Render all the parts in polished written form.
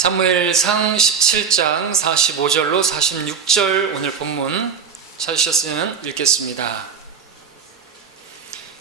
사무엘상 17장 45절로 46절 오늘 본문 찾으셨으면 읽겠습니다.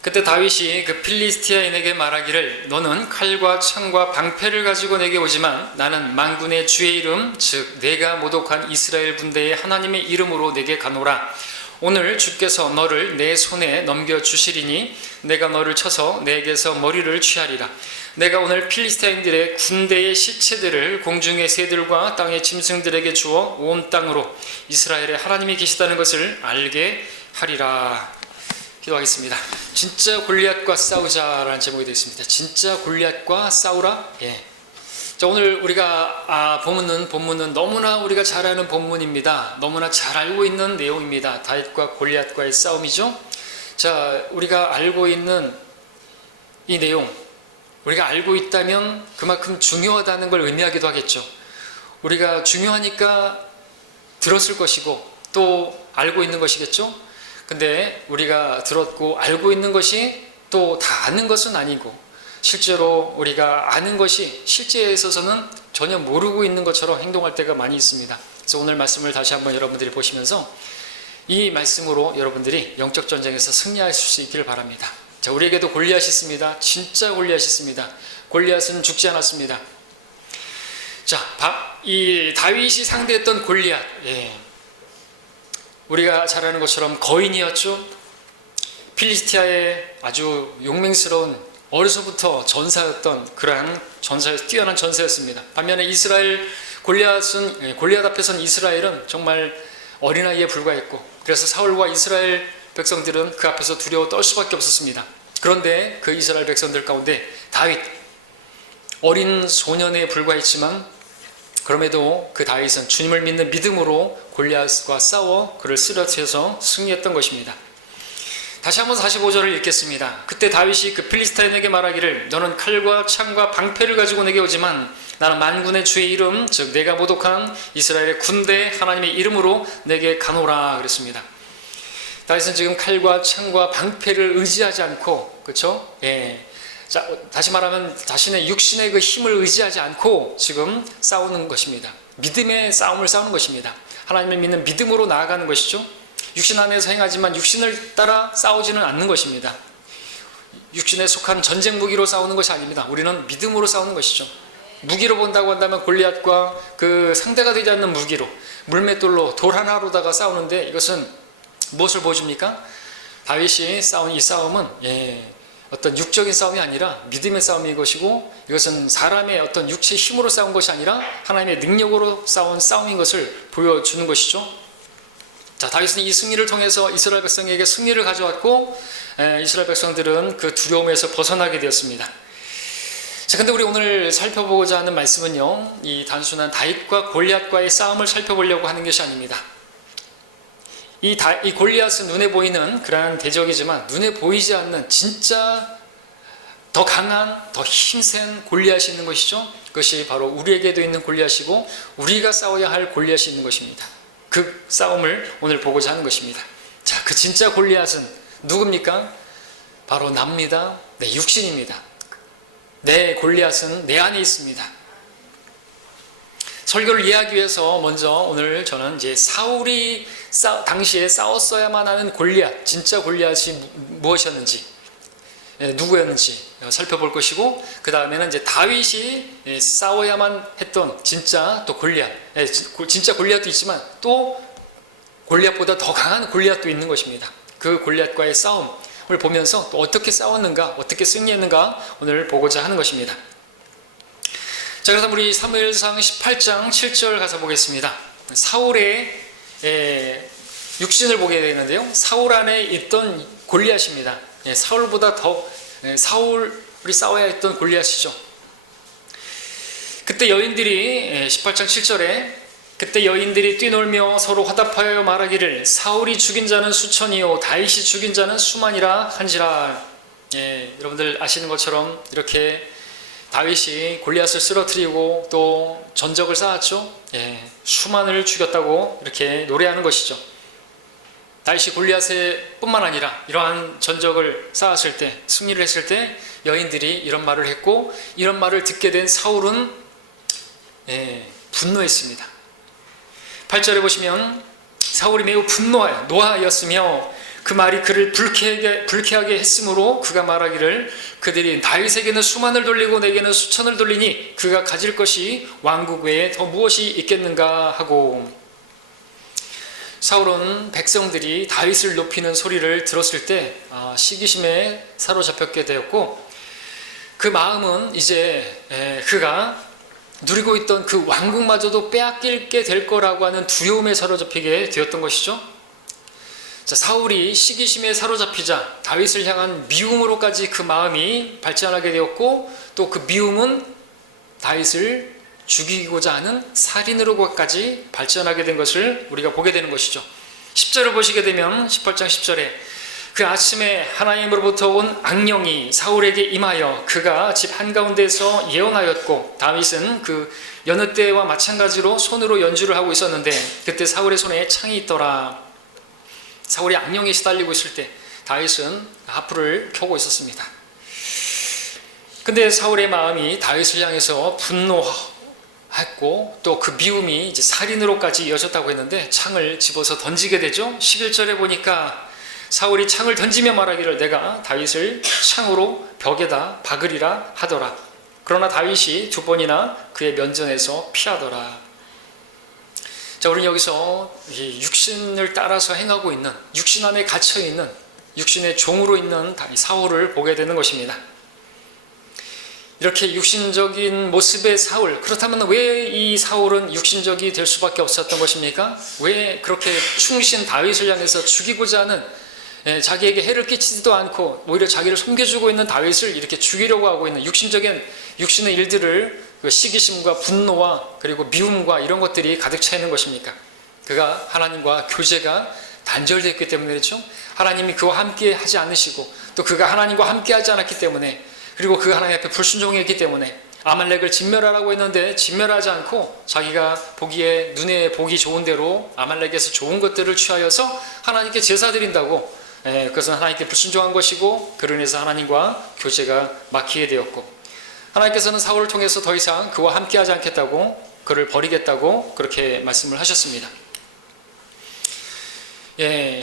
그때 다윗이 그 필리스티아인에게 말하기를 너는 칼과 창과 방패를 가지고 내게 오지만 나는 만군의 주의 이름 즉 내가 모독한 이스라엘 군대의 하나님의 이름으로 내게 가노라. 오늘 주께서 너를 내 손에 넘겨주시리니 내가 너를 쳐서 내게서 머리를 취하리라. 내가 오늘 필리스타인들의 군대의 시체들을 공중의 새들과 땅의 짐승들에게 주어 온 땅으로 이스라엘의 하나님이 계시다는 것을 알게 하리라. 기도하겠습니다. 진짜 골리앗과 싸우자라는 제목이 되어 있습니다. 진짜 골리앗과 싸우라. 자, 오늘 우리가 본문은 너무나 우리가 잘 아는 본문입니다. 너무나 잘 알고 있는 내용입니다. 다윗과 골리앗과의 싸움이죠. 자, 우리가 알고 있는 이 내용, 우리가 알고 있다면 그만큼 중요하다는 걸 의미하기도 하겠죠. 우리가 중요하니까 들었을 것이고 또 알고 있는 것이겠죠. 근데 우리가 들었고 알고 있는 것이 또 다 아는 것은 아니고 실제로 우리가 아는 것이 실제에 있어서는 전혀 모르고 있는 것처럼 행동할 때가 많이 있습니다. 그래서 오늘 말씀을 다시 한번 여러분들이 보시면서 이 말씀으로 여러분들이 영적 전쟁에서 승리할 수 있기를 바랍니다. 자, 우리에게도 골리앗이 있습니다. 진짜 골리앗이 있습니다. 골리앗은 죽지 않았습니다. 자, 이 다윗이 상대했던 골리앗, 우리가 잘 아는 것처럼 거인이었죠. 필리스티아의 아주 용맹스러운 어려서부터 전사였던 그러한 뛰어난 전사였습니다. 반면에 골리앗 앞에서는 이스라엘은 정말 어린아이에 불과했고 그래서 사울과 이스라엘 백성들은 그 앞에서 두려워 떨 수밖에 없었습니다. 그런데 그 이스라엘 백성들 가운데 다윗, 어린 소년에 불과했지만 그럼에도 그 다윗은 주님을 믿는 믿음으로 골리앗과 싸워 그를 쓰러뜨려서 승리했던 것입니다. 다시 한번 45절을 읽겠습니다. 그때 다윗이 그 필리스타인에게 말하기를 너는 칼과 창과 방패를 가지고 내게 오지만 나는 만군의 주의 이름 즉 내가 모독한 이스라엘의 군대 하나님의 이름으로 내게 가노라 그랬습니다. 다윗은 지금 칼과 창과 방패를 의지하지 않고, 그렇죠? 자, 다시 말하면 자신의 육신의 그 힘을 의지하지 않고 지금 싸우는 것입니다. 믿음의 싸움을 싸우는 것입니다. 하나님을 믿는 믿음으로 나아가는 것이죠. 육신 안에서 행하지만 육신을 따라 싸우지는 않는 것입니다. 육신에 속한 전쟁 무기로 싸우는 것이 아닙니다. 우리는 믿음으로 싸우는 것이죠. 무기로 본다고 한다면 골리앗과 그 상대가 되지 않는 무기로 물맷돌로 돌 하나로다가 싸우는데 이것은 무엇을 보여줍니까? 다윗이 싸운 이 싸움은 어떤 육적인 싸움이 아니라 믿음의 싸움인 것이고 이것은 사람의 어떤 육체의 힘으로 싸운 것이 아니라 하나님의 능력으로 싸운 싸움인 것을 보여주는 것이죠. 자, 다윗은 이 승리를 통해서 이스라엘 백성에게 승리를 가져왔고 이스라엘 백성들은 그 두려움에서 벗어나게 되었습니다. 자, 근데 우리 오늘 살펴보고자 하는 말씀은요, 이 단순한 다윗과 골리앗과의 싸움을 살펴보려고 하는 것이 아닙니다. 이 골리앗은 눈에 보이는 그러한 대적이지만 눈에 보이지 않는 진짜 더 강한, 더 힘센 골리앗이 있는 것이죠. 그것이 바로 우리에게도 있는 골리앗이고 우리가 싸워야 할 골리앗이 있는 것입니다. 그 싸움을 오늘 보고자 하는 것입니다. 자, 그 진짜 골리앗은 누굽니까? 바로 납니다. 내 육신입니다. 내 골리앗은 내 안에 있습니다. 설교를 이해하기 위해서 먼저 오늘 저는 이제 사울이 당시에 싸웠어야만 하는 골리앗, 진짜 골리앗이 무엇이었는지, 누구였는지 살펴볼 것이고, 그 다음에는 이제 다윗이 싸워야만 했던 진짜 또 골리앗, 진짜 골리앗도 있지만 또 골리앗보다 더 강한 골리앗도 있는 것입니다. 그 골리앗과의 싸움을 보면서 또 어떻게 싸웠는가, 어떻게 승리했는가 오늘 보고자 하는 것입니다. 자, 그래서 우리 사무엘상 18장 7절 가서 보겠습니다. 사울의 육신을 보게 되는데요, 사울 안에 있던 골리앗입니다. 사울보다 더 사울이 싸워야 했던 골리앗이죠. 그때 여인들이 18장 7절에 그때 여인들이 뛰놀며 서로 화답하여 말하기를 사울이 죽인 자는 수천이요 다윗이 죽인 자는 수만이라 한지라. 여러분들 아시는 것처럼 이렇게 다윗이 골리앗을 쓰러뜨리고 또 전적을 쌓았죠. 수만을 죽였다고 이렇게 노래하는 것이죠. 다윗이 골리앗에 뿐만 아니라 이러한 전적을 쌓았을 때, 승리를 했을 때 여인들이 이런 말을 했고, 이런 말을 듣게 된 사울은 분노했습니다. 8절에 보시면 사울이 매우 노하였으며 그 말이 그를 불쾌하게 했으므로 그가 말하기를 그들이 다윗에게는 수만을 돌리고 내게는 수천을 돌리니 그가 가질 것이 왕국 외에 더 무엇이 있겠는가 하고, 사울은 백성들이 다윗을 높이는 소리를 들었을 때 시기심에 사로잡혔게 되었고, 그 마음은 이제 그가 누리고 있던 그 왕국마저도 빼앗길게 될 거라고 하는 두려움에 사로잡히게 되었던 것이죠. 자, 사울이 시기심에 사로잡히자 다윗을 향한 미움으로까지 그 마음이 발전하게 되었고, 또 그 미움은 다윗을 죽이고자 하는 살인으로까지 발전하게 된 것을 우리가 보게 되는 것이죠. 10절을 보시게 되면 18장 10절에 그 아침에 하나님으로부터 온 악령이 사울에게 임하여 그가 집 한가운데서 예언하였고, 다윗은 그 여느 때와 마찬가지로 손으로 연주를 하고 있었는데 그때 사울의 손에 창이 있더라. 사울이 악령에 시달리고 있을 때 다윗은 하프를 켜고 있었습니다. 근데 사울의 마음이 다윗을 향해서 분노했고, 또 그 미움이 이제 살인으로까지 이어졌다고 했는데 창을 집어서 던지게 되죠. 11절에 보니까 사울이 창을 던지며 말하기를 내가 다윗을 창으로 벽에다 박으리라 하더라. 그러나 다윗이 2번이나 그의 면전에서 피하더라. 자, 우리는 여기서 육신을 따라서 행하고 있는, 육신 안에 갇혀 있는, 육신의 종으로 있는 사울을 보게 되는 것입니다. 이렇게 육신적인 모습의 사울, 그렇다면 왜 이 사울은 육신적이 될 수밖에 없었던 것입니까? 왜 그렇게 충신 다윗을 향해서 죽이고자 하는, 자기에게 해를 끼치지도 않고 오히려 자기를 섬겨주고 있는 다윗을 이렇게 죽이려고 하고 있는 육신의 일들을, 그 시기심과 분노와 그리고 미움과 이런 것들이 가득 차 있는 것입니까? 그가 하나님과 교제가 단절되었기 때문에 그렇죠? 하나님이 그와 함께 하지 않으시고, 또 그가 하나님과 함께 하지 않았기 때문에, 그리고 그가 하나님 앞에 불순종했기 때문에 아말렉을 진멸하라고 했는데 진멸하지 않고 자기가 보기에, 눈에 보기 좋은 대로 아말렉에서 좋은 것들을 취하여서 하나님께 제사 드린다고, 그것은 하나님께 불순종한 것이고, 그로 인해서 하나님과 교제가 막히게 되었고, 하나님께서는 사울을 통해서 더 이상 그와 함께 하지 않겠다고, 그를 버리겠다고 그렇게 말씀을 하셨습니다.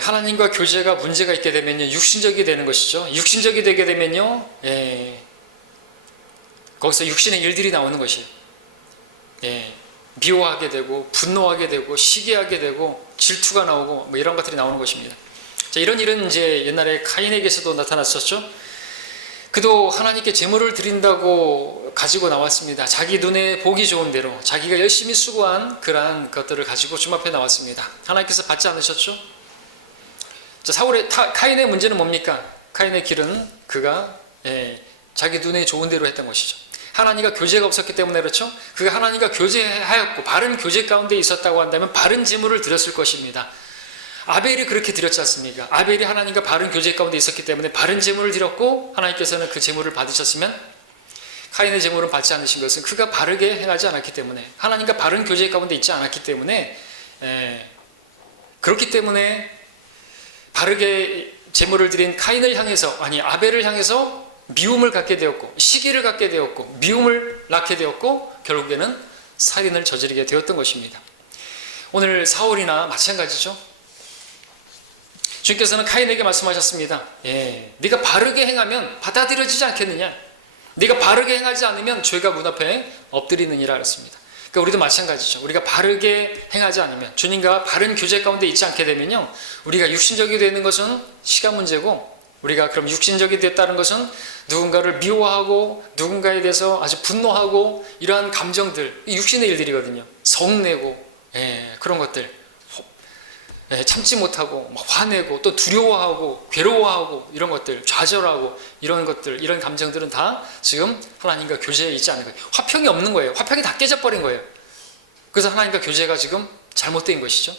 하나님과 교제가 문제가 있게 되면요, 육신적이 되는 것이죠. 육신적이 되게 되면요, 거기서 육신의 일들이 나오는 것이에요. 미워하게 되고, 분노하게 되고, 시기하게 되고, 질투가 나오고, 뭐 이런 것들이 나오는 것입니다. 자, 이런 일은 이제 옛날에 카인에게서도 나타났었죠. 그도 하나님께 제물을 드린다고 가지고 나왔습니다. 자기 눈에 보기 좋은 대로 자기가 열심히 수고한 그러한 것들을 가지고 주님 앞에 나왔습니다. 하나님께서 받지 않으셨죠? 자, 카인의 문제는 뭡니까? 카인의 길은 그가 자기 눈에 좋은 대로 했던 것이죠. 하나님과 교제가 없었기 때문에 그렇죠? 그가 하나님과 교제하였고 바른 교제 가운데 있었다고 한다면 바른 제물을 드렸을 것입니다. 아벨이 그렇게 드렸지 않습니까? 아벨이 하나님과 바른 교제 가운데 있었기 때문에 바른 제물을 드렸고, 하나님께서는 그 제물을 받으셨으면, 카인의 제물은 받지 않으신 것은 그가 바르게 행하지 않았기 때문에, 하나님과 바른 교제 가운데 있지 않았기 때문에, 그렇기 때문에 바르게 제물을 드린 카인을 향해서, 아벨을 향해서 미움을 갖게 되었고, 시기를 갖게 되었고, 미움을 낳게 되었고, 결국에는 살인을 저지르게 되었던 것입니다. 오늘 사울이나 마찬가지죠. 주님께서는 카인에게 말씀하셨습니다. 네가 바르게 행하면 받아들여지지 않겠느냐? 네가 바르게 행하지 않으면 죄가 문 앞에 엎드리느니라 그랬습니다. 그러니까 우리도 마찬가지죠. 우리가 바르게 행하지 않으면, 주님과 바른 교제 가운데 있지 않게 되면요, 우리가 육신적이 되는 것은 시간 문제고, 우리가 그럼 육신적이 됐다는 것은 누군가를 미워하고 누군가에 대해서 아주 분노하고 이러한 감정들, 육신의 일들이거든요. 성내고 그런 것들, 참지 못하고 화내고 또 두려워하고 괴로워하고 이런 것들, 좌절하고 이런 것들, 이런 감정들은 다 지금 하나님과 교제에 있지 않은 거예요. 화평이 없는 거예요. 화평이 다 깨져버린 거예요. 그래서 하나님과 교제가 지금 잘못된 것이죠.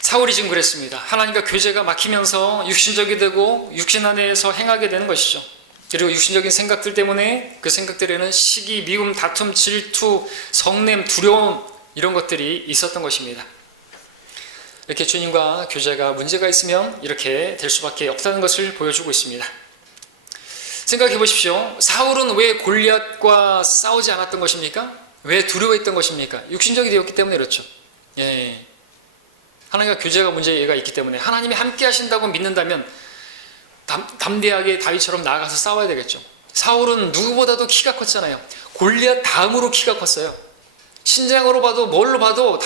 사울이 지금 그랬습니다. 하나님과 교제가 막히면서 육신적이 되고 육신 안에서 행하게 되는 것이죠. 그리고 육신적인 생각들 때문에 그 생각들에는 시기, 미움, 다툼, 질투, 성냄, 두려움 이런 것들이 있었던 것입니다. 이렇게 주님과 교제가 문제가 있으면 이렇게 될 수밖에 없다는 것을 보여주고 있습니다. 생각해 보십시오. 사울은 왜 골리앗과 싸우지 않았던 것입니까? 왜 두려워했던 것입니까? 육신적이 되었기 때문에 그렇죠. 예. 하나님과 교제가 문제가 있기 때문에 하나님이 함께 하신다고 믿는다면 담대하게 다윗처럼 나아가서 싸워야 되겠죠. 사울은 누구보다도 키가 컸잖아요. 골리앗 다음으로 키가 컸어요. 신장으로 봐도 뭘로 봐도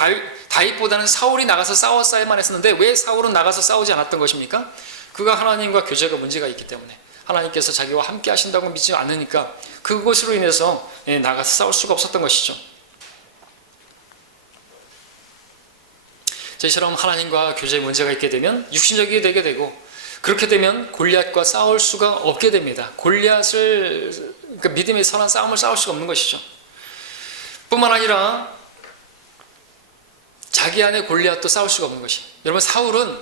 다윗보다는 사울이 나가서 싸웠어야만 했었는데 왜 사울은 나가서 싸우지 않았던 것입니까? 그가 하나님과 교제가 문제가 있기 때문에 하나님께서 자기와 함께 하신다고 믿지 않으니까 그것으로 인해서 나가서 싸울 수가 없었던 것이죠. 저희처럼 하나님과 교제에 문제가 있게 되면 육신적이 되게 되고 그렇게 되면 골리앗과 싸울 수가 없게 됩니다. 골리앗을 그러니까 믿음의 선한 싸움을 싸울 수가 없는 것이죠. 뿐만 아니라 자기 안에 골리앗도 싸울 수가 없는 것이. 여러분 사울은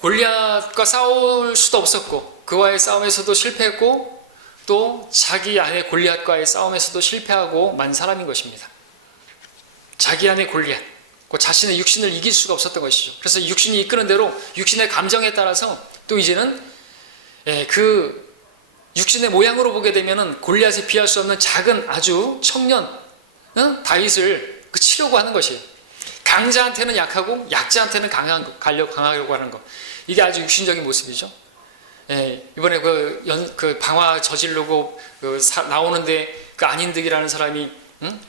골리앗과 싸울 수도 없었고 그와의 싸움에서도 실패했고 또 자기 안에 골리앗과의 싸움에서도 실패하고 만 사람인 것입니다. 자기 안에 골리앗, 그 자신의 육신을 이길 수가 없었던 것이죠. 그래서 육신이 이끄는 대로 육신의 감정에 따라서 또 이제는 그 육신의 모양으로 보게 되면은 골리앗에 비할 수 없는 작은 아주 청년 다윗을 치려고 하는 것이에요. 강자한테는 약하고 약자한테는 강하려고 하는 것. 이게 아주 육신적인 모습이죠. 이번에 그 방화 저지르고 나오는데 그 안인득이라는 사람이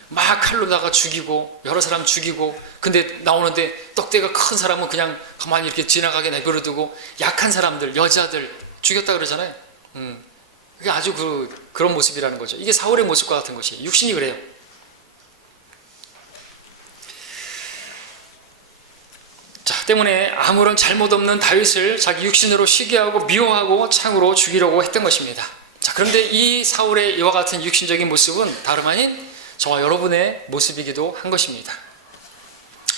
막 칼로다가 죽이고 여러 사람 죽이고 근데 나오는데 떡대가 큰 사람은 그냥 가만히 이렇게 지나가게 내버려두고 약한 사람들 여자들 죽였다 그러잖아요. 그게 아주 그런 모습이라는 거죠. 이게 사울의 모습과 같은 것이에요. 육신이 그래요. 자, 때문에 아무런 잘못 없는 다윗을 자기 육신으로 시기하고 미워하고 창으로 죽이려고 했던 것입니다. 자, 그런데 이 사울의 이와 같은 육신적인 모습은 다름 아닌 저와 여러분의 모습이기도 한 것입니다.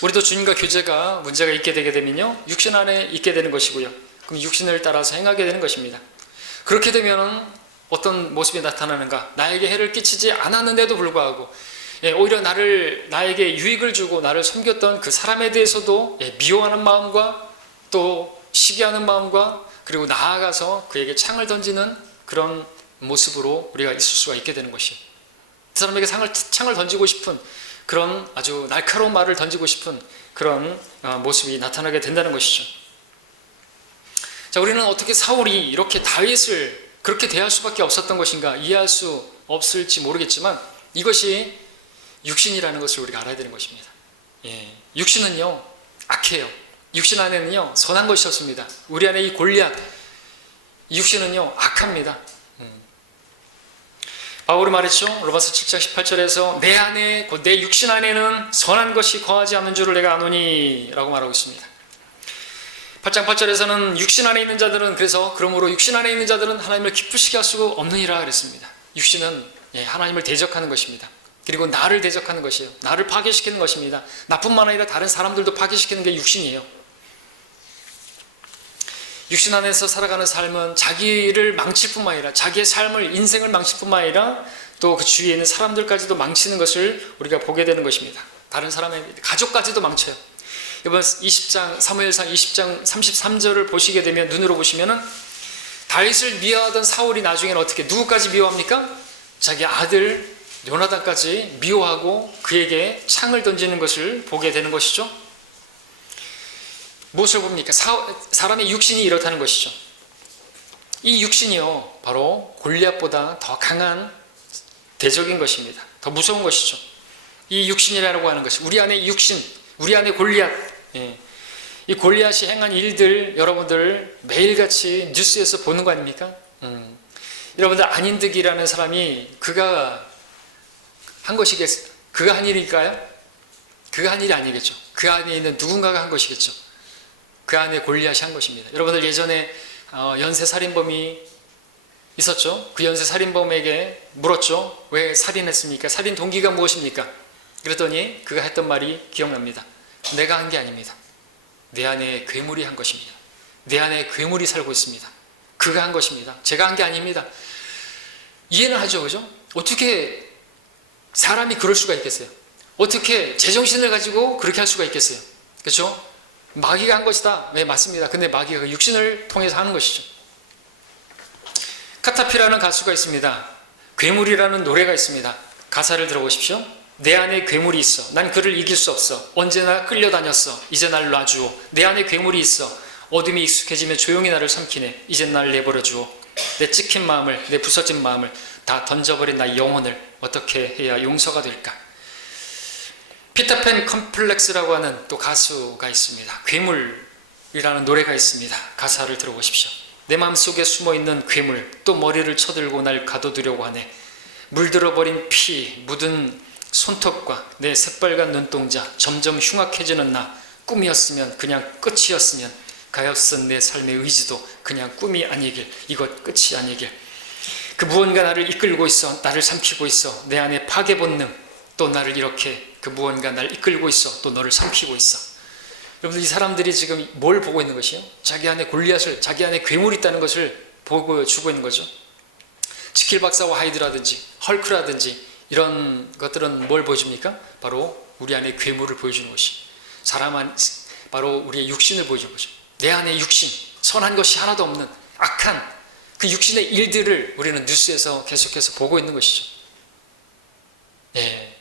우리도 주님과 교제가 문제가 있게 되게 되면요 육신 안에 있게 되는 것이고요. 그럼 육신을 따라서 행하게 되는 것입니다. 그렇게 되면 어떤 모습이 나타나는가? 나에게 해를 끼치지 않았는데도 불구하고 오히려 나에게 유익을 주고 나를 섬겼던 그 사람에 대해서도 미워하는 마음과 또 시기하는 마음과 그리고 나아가서 그에게 창을 던지는 그런 모습으로 우리가 있을 수가 있게 되는 것이에요. 그 사람에게 창을 던지고 싶은 그런 아주 날카로운 말을 던지고 싶은 그런 모습이 나타나게 된다는 것이죠. 자, 우리는 어떻게 사울이 이렇게 다윗을 그렇게 대할 수밖에 없었던 것인가 이해할 수 없을지 모르겠지만 이것이 육신이라는 것을 우리가 알아야 되는 것입니다. 육신은요 악해요. 육신 안에는요 선한 것이 없습니다. 우리 안에 이 골리앗 육신은요 악합니다. 바울이 말했죠. 로마서 7장 18절에서 내 안에 내 육신 안에는 선한 것이 거하지 않는 줄을 내가 아노니 라고 말하고 있습니다. 8장 8절에서는 육신 안에 있는 자들은 그러므로 육신 안에 있는 자들은 하나님을 기쁘시게 할 수가 없느니라 그랬습니다. 육신은 하나님을 대적하는 것입니다. 그리고 나를 대적하는 것이에요. 나를 파괴시키는 것입니다. 나뿐만 아니라 다른 사람들도 파괴시키는 게 육신이에요. 육신 안에서 살아가는 삶은 자기를 망칠 뿐만 아니라 자기의 삶을 인생을 망칠 뿐만 아니라 또 그 주위에 있는 사람들까지도 망치는 것을 우리가 보게 되는 것입니다. 다른 사람의 가족까지도 망쳐요. 이번 20장 사무엘상 20장 33절을 보시게 되면 눈으로 보시면은 다윗을 미워하던 사울이 나중에는 어떻게 누구까지 미워합니까? 자기 아들 요나단까지 미워하고 그에게 창을 던지는 것을 보게 되는 것이죠. 무엇을 봅니까? 사람의 육신이 이렇다는 것이죠. 이 육신이요 바로 골리앗보다 더 강한 대적인 것입니다. 더 무서운 것이죠. 이 육신이라고 하는 것이 우리 안에 육신, 우리 안에 골리앗. 이 골리앗이 행한 일들 여러분들 매일같이 뉴스에서 보는 거 아닙니까? 여러분들 안인득이라는 사람이 그가 한 것이겠어요? 그가 한 일일까요? 그가 한 일이 아니겠죠. 그 안에 있는 누군가가 한 것이겠죠. 그 안에 골리앗이 한 것입니다. 여러분들 예전에 연쇄 살인범이 있었죠. 그 연쇄 살인범에게 물었죠. 왜 살인했습니까? 살인 동기가 무엇입니까? 그랬더니 그가 했던 말이 기억납니다. 내가 한 게 아닙니다. 내 안에 괴물이 한 것입니다. 내 안에 괴물이 살고 있습니다. 그가 한 것입니다. 제가 한 게 아닙니다. 이해는 하죠, 그죠? 어떻게 사람이 그럴 수가 있겠어요? 어떻게 제정신을 가지고 그렇게 할 수가 있겠어요? 그렇죠? 마귀가 한 것이다. 네, 맞습니다. 근데 마귀가 그 육신을 통해서 하는 것이죠. 카타피라는 가수가 있습니다. 괴물이라는 노래가 있습니다. 가사를 들어보십시오. 내 안에 괴물이 있어. 난 그를 이길 수 없어. 언제나 끌려다녔어. 이제 날 놔주오. 내 안에 괴물이 있어. 어둠이 익숙해지며 조용히 나를 삼키네. 이제 날 내버려 주오. 내 찍힌 마음을, 내 부서진 마음을 다 던져버린 나의 영혼을 어떻게 해야 용서가 될까? 피터팬 컴플렉스라고 하는 또 가수가 있습니다. 괴물이라는 노래가 있습니다. 가사를 들어보십시오. 내 마음속에 숨어있는 괴물, 또 머리를 쳐들고 날 가둬두려고 하네. 물들어버린 피 묻은 손톱과 내 새빨간 눈동자, 점점 흉악해지는 나. 꿈이었으면 그냥 끝이었으면, 가엾은 내 삶의 의지도 그냥 꿈이 아니길, 이것 끝이 아니길. 그 무언가 나를 이끌고 있어. 나를 삼키고 있어. 내 안에 파괴 본능, 또 나를 이렇게, 그 무언가 나를 이끌고 있어. 또 너를 삼키고 있어. 여러분들, 이 사람들이 지금 뭘 보고 있는 것이에요? 자기 안에 골리앗을, 자기 안에 괴물이 있다는 것을 보여주고 있는 거죠. 지킬 박사와 하이드라든지 헐크라든지 이런 것들은 뭘 보여줍니까? 바로 우리 안에 괴물을 보여주는 것이, 바로 우리의 육신을 보여주는 거죠. 내 안에 육신, 선한 것이 하나도 없는 악한 그 육신의 일들을 우리는 뉴스에서 계속해서 보고 있는 것이죠.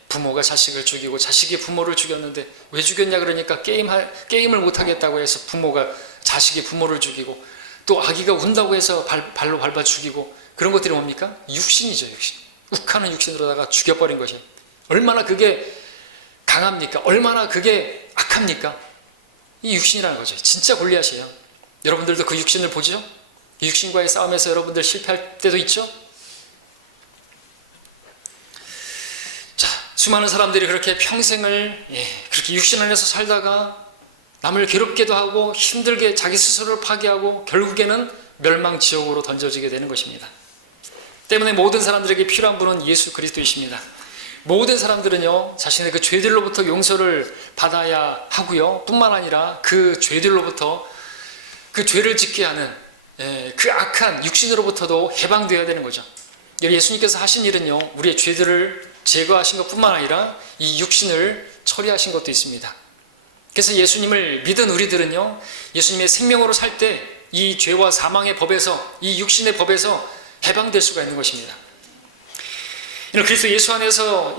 부모가 자식을 죽이고 자식이 부모를 죽였는데 왜 죽였냐 그러니까 게임을 못하겠다고 해서 부모가 자식이 부모를 죽이고, 또 아기가 운다고 해서 발로 밟아 죽이고, 그런 것들이 뭡니까? 육신이죠. 육신. 욱하는 육신으로다가 죽여버린 것이에요. 얼마나 그게 강합니까? 얼마나 그게 악합니까? 이 육신이라는 거죠. 진짜 골리앗이에요. 여러분들도 그 육신을 보죠? 이 육신과의 싸움에서 여러분들 실패할 때도 있죠? 자, 수많은 사람들이 그렇게 평생을 그렇게 육신 안에서 살다가 남을 괴롭게도 하고 힘들게 자기 스스로를 파괴하고 결국에는 멸망지옥으로 던져지게 되는 것입니다. 때문에 모든 사람들에게 필요한 분은 예수 그리스도이십니다. 모든 사람들은요, 자신의 그 죄들로부터 용서를 받아야 하고요, 뿐만 아니라 그 죄들로부터, 그 죄를 짓게 하는 그 악한 육신으로부터도 해방되어야 되는 거죠. 예수님께서 하신 일은요, 우리의 죄들을 제거하신 것뿐만 아니라 이 육신을 처리하신 것도 있습니다. 그래서 예수님을 믿은 우리들은요, 예수님의 생명으로 살 때 이 죄와 사망의 법에서, 이 육신의 법에서 해방될 수가 있는 것입니다. 그리스도 예수 안에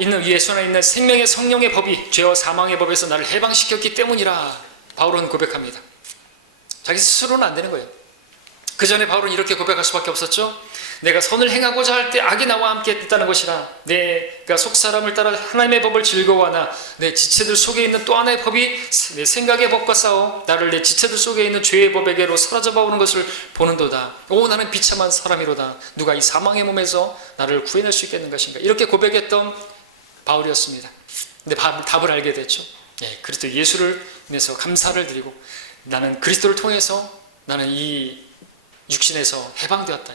있는 생명의 성령의 법이 죄와 사망의 법에서 나를 해방시켰기 때문이라 바울은 고백합니다. 자기 스스로는 안 되는 거예요. 그 전에 바울은 이렇게 고백할 수밖에 없었죠. 내가 선을 행하고자 할 때 악이 나와 함께 했다는 것이라, 내가 속사람을 따라 하나님의 법을 즐거워하나 내 지체들 속에 있는 또 하나의 법이 내 생각의 법과 싸워 나를 내 지체들 속에 있는 죄의 법에게로 사로잡아 오는 것을 보는도다. 오, 나는 비참한 사람이로다. 누가 이 사망의 몸에서 나를 구해낼 수 있겠는 것인가. 이렇게 고백했던 바울이었습니다. 근데 답을 알게 됐죠. 그리스도 예수를 인해서 감사를 드리고, 나는 그리스도를 통해서 나는 이 육신에서 해방되었다.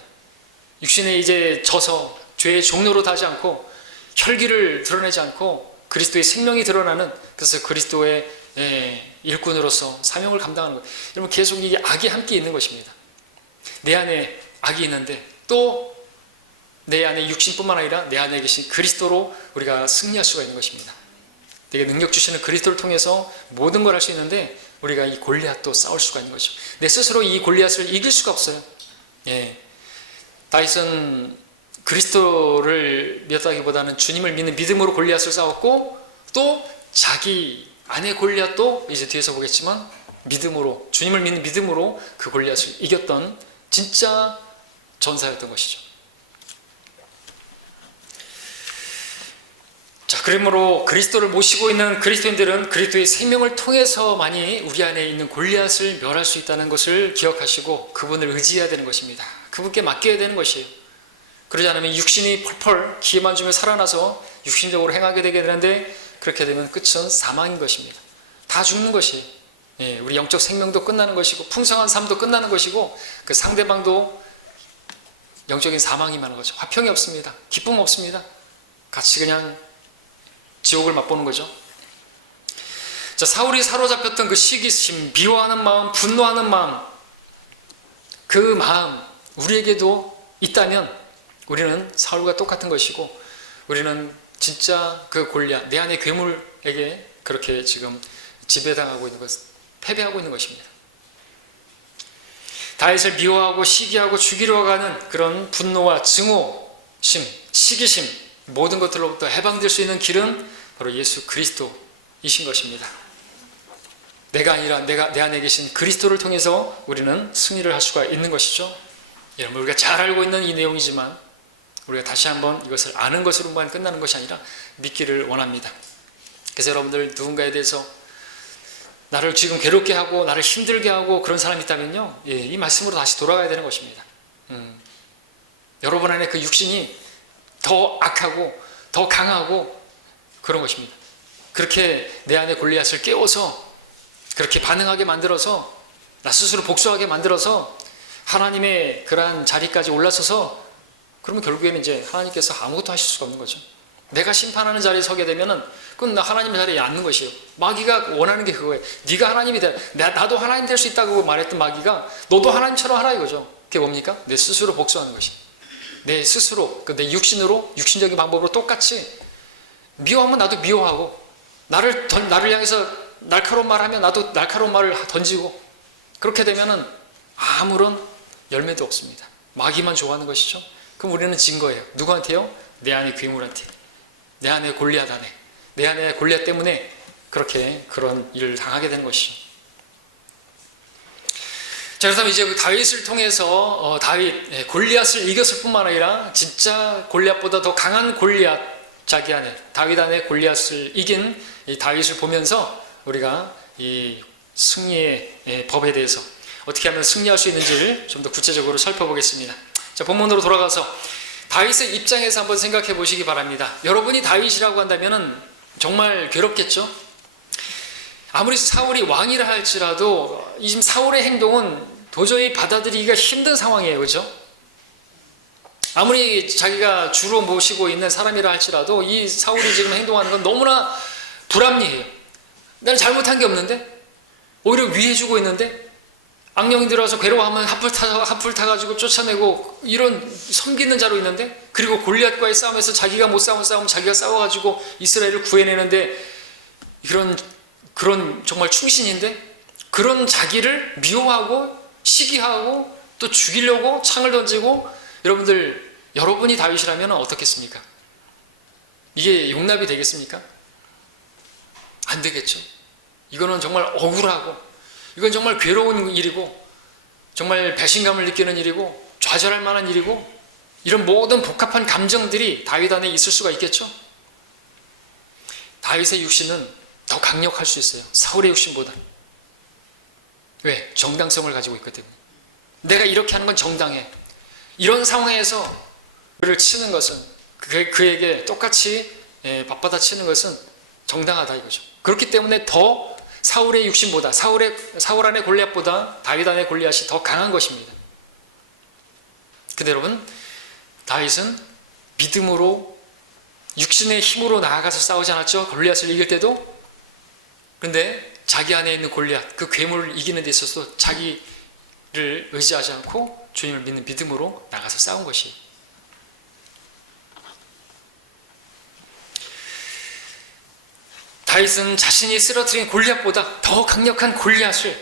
육신에 이제 져서 죄의 종로로 타지 않고 혈기를 드러내지 않고 그리스도의 생명이 드러나는, 그래서 그리스도의 일꾼으로서 사명을 감당하는 것. 여러분, 계속 이 악이 함께 있는 것입니다. 내 안에 악이 있는데 또 내 안에 육신뿐만 아니라 내 안에 계신 그리스도로 우리가 승리할 수가 있는 것입니다. 내게 능력 주시는 그리스도를 통해서 모든 걸 할 수 있는데 우리가 이 골리앗도 싸울 수가 있는 거죠. 내 스스로 이 골리앗을 이길 수가 없어요. 다윗은 그리스도를 믿었다기보다는 주님을 믿는 믿음으로 골리앗을 싸웠고, 또 자기 안의 골리앗도 이제 뒤에서 보겠지만 믿음으로, 주님을 믿는 믿음으로 그 골리앗을 이겼던 진짜 전사였던 것이죠. 자, 그러므로 그리스도를 모시고 있는 그리스도인들은 그리스도의 생명을 통해서만이 우리 안에 있는 골리앗을 멸할 수 있다는 것을 기억하시고 그분을 의지해야 되는 것입니다. 그분께 맡겨야 되는 것이에요. 그러지 않으면 육신이 펄펄 기회만 주면 살아나서 육신적으로 행하게 되게 되는데, 그렇게 되면 끝은 사망인 것입니다. 다 죽는 것이에요. 우리 영적 생명도 끝나는 것이고 풍성한 삶도 끝나는 것이고, 그 상대방도 영적인 사망이 많은 거죠. 화평이 없습니다. 기쁨 없습니다. 같이 그냥 지옥을 맛보는 거죠. 자, 사울이 사로잡혔던 그 시기심, 미워하는 마음, 분노하는 마음, 그 마음 우리에게도 있다면 우리는 사울과 똑같은 것이고, 우리는 진짜 그 골리앗, 내 안의 괴물에게 그렇게 지금 지배당하고 있는 것, 패배하고 있는 것입니다. 다윗을 미워하고 시기하고 죽이려 하는 그런 분노와 증오심, 시기심 모든 것들로부터 해방될 수 있는 길은 바로 예수 그리스도이신 것입니다. 내가 아니라 내 안에 계신 그리스도를 통해서 우리는 승리를 할 수가 있는 것이죠. 여러분, 우리가 잘 알고 있는 이 내용이지만 우리가 다시 한번 이것을 아는 것으로만 끝나는 것이 아니라 믿기를 원합니다. 그래서 여러분들 누군가에 대해서 나를 지금 괴롭게 하고 나를 힘들게 하고 그런 사람이 있다면요, 이 말씀으로 다시 돌아가야 되는 것입니다. 여러분 안에 그 육신이 더 악하고 더 강하고 그런 것입니다. 그렇게 내 안에 골리앗을 깨워서 그렇게 반응하게 만들어서 나 스스로 복수하게 만들어서 하나님의 그러한 자리까지 올라서서 그러면 결국에는 이제 하나님께서 아무것도 하실 수가 없는 거죠. 내가 심판하는 자리에 서게 되면은 그건 나 하나님의 자리에 앉는 것이에요. 마귀가 원하는 게 그거예요. 네가 하나님이 돼. 나도 하나님 될 수 있다고 말했던 마귀가 너도 하나님처럼 하라 이거죠. 그게 뭡니까? 내 스스로 복수하는 것이. 내 스스로, 내 육신으로, 육신적인 방법으로 똑같이 미워하면 나도 미워하고 나를 향해서 날카로운 말 하면 나도 날카로운 말을 던지고 그렇게 되면은 아무런 열매도 없습니다. 마귀만 좋아하는 것이죠. 그럼 우리는 진 거예요. 누구한테요? 내 안에 괴물한테, 내 안에 골리앗 안에, 내 안에 골리앗 때문에 그렇게 그런 일을 당하게 되는 것이죠. 자, 그렇다면 이제 다윗을 통해서 골리앗을 이겼을 뿐만 아니라 진짜 골리앗보다 더 강한 골리앗, 자기 안에 다윗 안에 골리앗을 이긴 이 다윗을 보면서 우리가 이 승리의 법에 대해서 어떻게 하면 승리할 수 있는지를 좀 더 구체적으로 살펴보겠습니다. 자, 본문으로 돌아가서 다윗의 입장에서 한번 생각해 보시기 바랍니다. 여러분이 다윗이라고 한다면 정말 괴롭겠죠? 아무리 사울이 왕이라 할지라도 지금 사울의 행동은 도저히 받아들이기가 힘든 상황이에요. 그렇죠? 아무리 자기가 주로 모시고 있는 사람이라 할지라도 이 사울이 지금 행동하는 건 너무나 불합리해요. 나는 잘못한 게 없는데? 오히려 위해주고 있는데? 악령이 들어와서 괴로워하면 합풀 타가지고 쫓아내고 이런 섬기는 자로 있는데, 그리고 골리앗과의 싸움에서 자기가 못 싸운 싸움 자기가 싸워가지고 이스라엘을 구해내는데 그런 정말 충신인데, 그런 자기를 미워하고 시기하고 또 죽이려고 창을 던지고, 여러분이 다윗이라면 어떻겠습니까? 이게 용납이 되겠습니까? 안 되겠죠. 이거는 정말 억울하고, 이건 정말 괴로운 일이고, 정말 배신감을 느끼는 일이고, 좌절할 만한 일이고, 이런 모든 복합한 감정들이 다윗 안에 있을 수가 있겠죠. 다윗의 육신은 더 강력할 수 있어요. 사울의 육신보다. 왜? 정당성을 가지고 있기 때문에. 내가 이렇게 하는 건 정당해. 이런 상황에서 그를 치는 것은, 그에게 똑같이 밥받아 치는 것은 정당하다 이거죠. 그렇기 때문에 더 사울의 육신보다, 사울 안의 골리앗보다 다윗 안의 골리앗이 더 강한 것입니다. 근데 여러분, 다윗은 믿음으로, 육신의 힘으로 나아가서 싸우지 않았죠? 골리앗을 이길 때도. 근데 자기 안에 있는 골리앗, 그 괴물을 이기는 데 있어서 자기를 의지하지 않고 주님을 믿는 믿음으로 나가서 싸운 것이에요. 다윗은 자신이 쓰러뜨린 골리앗보다 더 강력한 골리앗을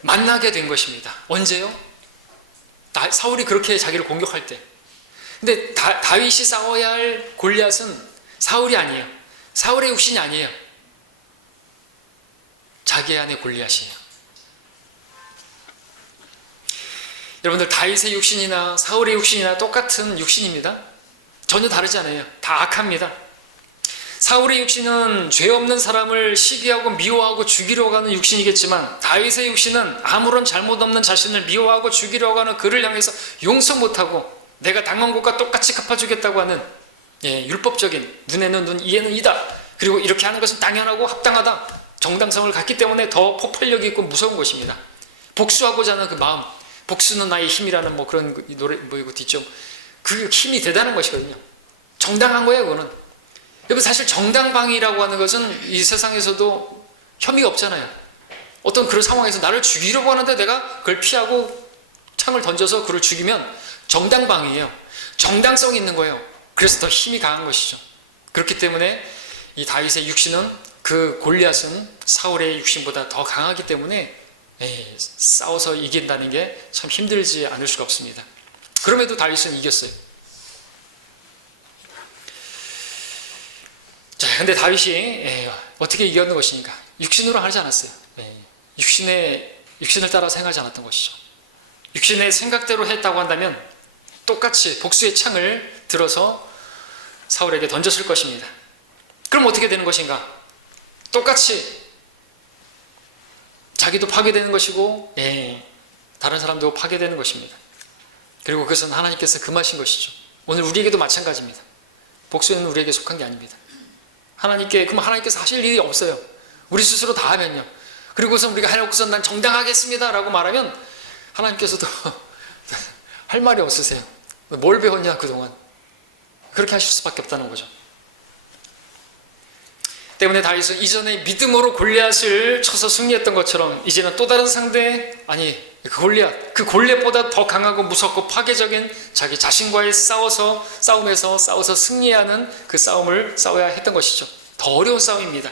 만나게 된 것입니다. 언제요? 사울이 그렇게 자기를 공격할 때. 근데 다윗이 싸워야 할 골리앗은 사울이 아니에요. 사울의 육신이 아니에요. 자기 안의 골리앗이에요. 여러분들, 다윗의 육신이나 사울의 육신이나 똑같은 육신입니다. 전혀 다르지 않아요. 다 악합니다. 사울의 육신은 죄 없는 사람을 시기하고 미워하고 죽이려고 하는 육신이겠지만, 다윗의 육신은 아무런 잘못 없는 자신을 미워하고 죽이려고 하는 그를 향해서 용서 못하고 내가 당한 것과 똑같이 갚아주겠다고 하는 율법적인, 눈에는 눈, 이에는 이다, 그리고 이렇게 하는 것은 당연하고 합당하다, 정당성을 갖기 때문에 더 폭발력이 있고 무서운 것입니다. 복수하고자 하는 그 마음, 복수는 나의 힘이라는 그런 노래 이거 뒤쪽, 그 힘이 대단한 것이거든요. 정당한 거예요. 그거는. 여러분, 사실 정당방위라고 하는 것은 이 세상에서도 혐의가 없잖아요. 어떤 그런 상황에서 나를 죽이려고 하는데 내가 그걸 피하고 창을 던져서 그를 죽이면 정당방위예요. 정당성이 있는 거예요. 그래서 더 힘이 강한 것이죠. 그렇기 때문에 이 다윗의 육신은, 그 골리앗은 사울의 육신보다 더 강하기 때문에 싸워서 이긴다는 게 참 힘들지 않을 수가 없습니다. 그럼에도 다윗은 이겼어요. 자, 근데 다윗이 어떻게 이겼는 것이니까? 육신으로 하지 않았어요. 육신을 따라 생각하지 않았던 것이죠. 육신의 생각대로 했다고 한다면 똑같이 복수의 창을 들어서 사울에게 던졌을 것입니다. 그럼 어떻게 되는 것인가? 똑같이 자기도 파괴되는 것이고 다른 사람도 파괴되는 것입니다. 그리고 그것은 하나님께서 금하신 것이죠. 오늘 우리에게도 마찬가지입니다. 복수는 우리에게 속한 게 아닙니다. 그럼 하나님께서 하실 일이 없어요. 우리 스스로 다 하면요. 그리고서 우리가 해놓고서 난 정당하겠습니다 라고 말하면 하나님께서도 할 말이 없으세요. 뭘 배웠냐 그동안. 그렇게 하실 수밖에 없다는 거죠. 때문에 다윗은 이전에 믿음으로 골리앗을 쳐서 승리했던 것처럼 이제는 또 다른 상대, 그 골리앗보다 더 강하고 무섭고 파괴적인 자기 자신과의 싸움에서 싸워서 승리해야 하는 그 싸움을 싸워야 했던 것이죠. 더 어려운 싸움입니다.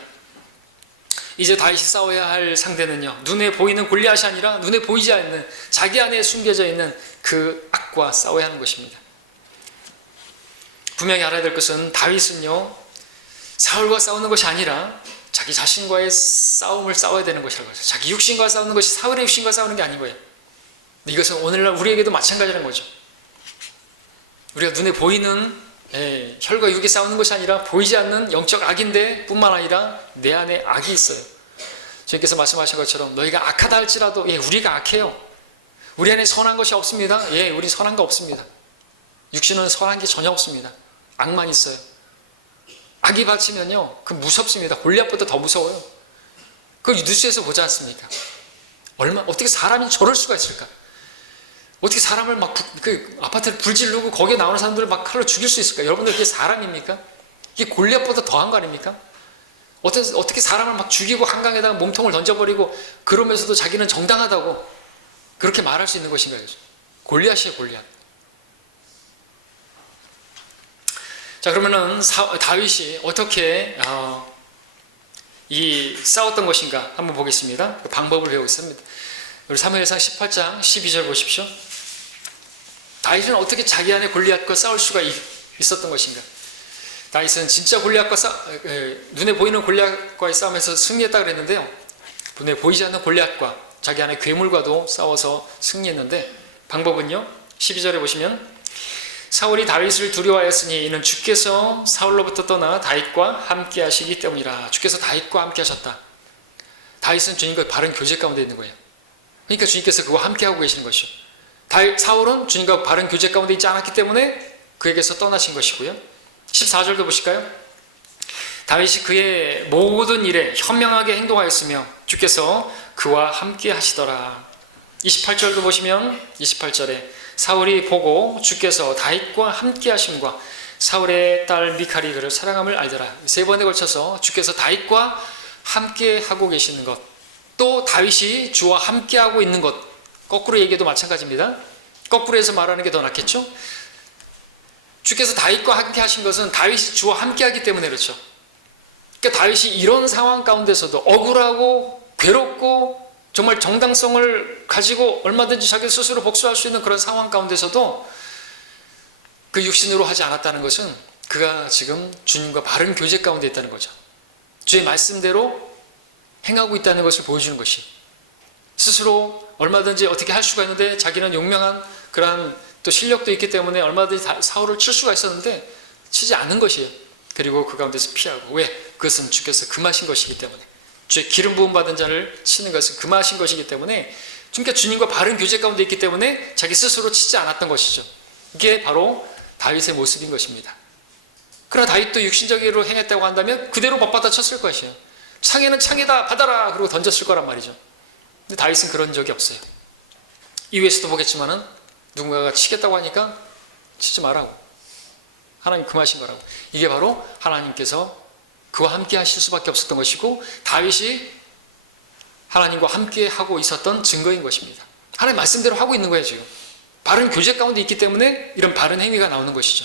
이제 다윗이 싸워야 할 상대는요, 눈에 보이는 골리앗이 아니라 눈에 보이지 않는 자기 안에 숨겨져 있는 그 악과 싸워야 하는 것입니다. 분명히 알아야 될 것은 다윗은요, 사울과 싸우는 것이 아니라 자기 자신과의 싸움을 싸워야 되는 것이라고 하죠. 자기 육신과 싸우는 것이 사울의 육신과 싸우는 게 아닌 거예요. 이것은 오늘날 우리에게도 마찬가지라는 거죠. 우리가 눈에 보이는 혈과 육이 싸우는 것이 아니라 보이지 않는 영적 악인데 뿐만 아니라 내 안에 악이 있어요. 주님께서 말씀하신 것처럼 너희가 악하다 할지라도 우리가 악해요. 우리 안에 선한 것이 없습니다. 우리 선한 거 없습니다. 육신은 선한 게 전혀 없습니다. 악만 있어요. 악이 받치면요, 그 무섭습니다. 골리앗보다 더 무서워요. 그걸 뉴스에서 보지 않습니까? 어떻게 사람이 저럴 수가 있을까? 어떻게 사람을 아파트를 불지르고 거기에 나오는 사람들을 막 칼로 죽일 수 있을까? 여러분들 그게 사람입니까? 이게 골리앗보다 더한 거 아닙니까? 어떻게 사람을 막 죽이고 한강에다가 몸통을 던져버리고 그러면서도 자기는 정당하다고 그렇게 말할 수 있는 것인가요? 골리앗이에요, 골리앗. 자, 그러면은 다윗이 어떻게 싸웠던 것인가 한번 보겠습니다. 그 방법을 배우고 있습니다. 우리 사무엘상 18장 12절 보십시오. 다윗은 어떻게 자기 안에 골리앗과 싸울 수가 있었던 것인가? 다윗은 진짜 골리앗과 눈에 보이는 골리앗과의 싸움에서 승리했다 그랬는데요. 눈에 보이지 않는 골리앗과 자기 안에 괴물과도 싸워서 승리했는데 방법은요. 12절에 보시면 사울이 다윗을 두려워하였으니 이는 주께서 사울로부터 떠나 다윗과 함께 하시기 때문이라. 주께서 다윗과 함께 하셨다. 다윗은 주님과 바른 교제 가운데 있는 거예요. 그러니까 주님께서 그와 함께 하고 계시는 것이죠. 사울은 주님과 바른 교제 가운데 있지 않았기 때문에 그에게서 떠나신 것이고요. 14절도 보실까요? 다윗이 그의 모든 일에 현명하게 행동하였으며 주께서 그와 함께 하시더라. 28절도 보시면 28절에 사울이 보고 주께서 다윗과 함께 하심과 사울의 딸 미칼이 그를 사랑함을 알더라. 세 번에 걸쳐서 주께서 다윗과 함께 하고 계시는 것, 또 다윗이 주와 함께 하고 있는 것, 거꾸로 얘기해도 마찬가지입니다. 거꾸로 해서 말하는 게 더 낫겠죠? 주께서 다윗과 함께 하신 것은 다윗이 주와 함께 하기 때문에 그렇죠. 그러니까 다윗이 이런 상황 가운데서도 억울하고 괴롭고 정말 정당성을 가지고 얼마든지 자기 스스로 복수할 수 있는 그런 상황 가운데서도 그 육신으로 하지 않았다는 것은 그가 지금 주님과 바른 교제 가운데 있다는 거죠. 주의 말씀대로 행하고 있다는 것을 보여주는 것이, 스스로 얼마든지 어떻게 할 수가 있는데 자기는 용맹한 그러한 또 실력도 있기 때문에 얼마든지 사울을 칠 수가 있었는데 치지 않은 것이에요. 그리고 그 가운데서 피하고. 왜? 그것은 주께서 금하신 것이기 때문에. 주의 기름 부음 받은 자를 치는 것은 금하신 것이기 때문에, 그러니까 주님과 바른 교제 가운데 있기 때문에 자기 스스로 치지 않았던 것이죠. 이게 바로 다윗의 모습인 것입니다. 그러나 다윗도 육신적으로 행했다고 한다면 그대로 못받아 쳤을 것이에요. 창에는 창이다 받아라 그러고 던졌을 거란 말이죠. 근데 다윗은 그런 적이 없어요. 이후에서도 보겠지만은 누군가가 치겠다고 하니까 치지 말라고, 하나님 금하신 거라고. 이게 바로 하나님께서 그와 함께 하실 수밖에 없었던 것이고 다윗이 하나님과 함께 하고 있었던 증거인 것입니다. 하나님 말씀대로 하고 있는 거예요. 지금 바른 교제 가운데 있기 때문에 이런 바른 행위가 나오는 것이죠.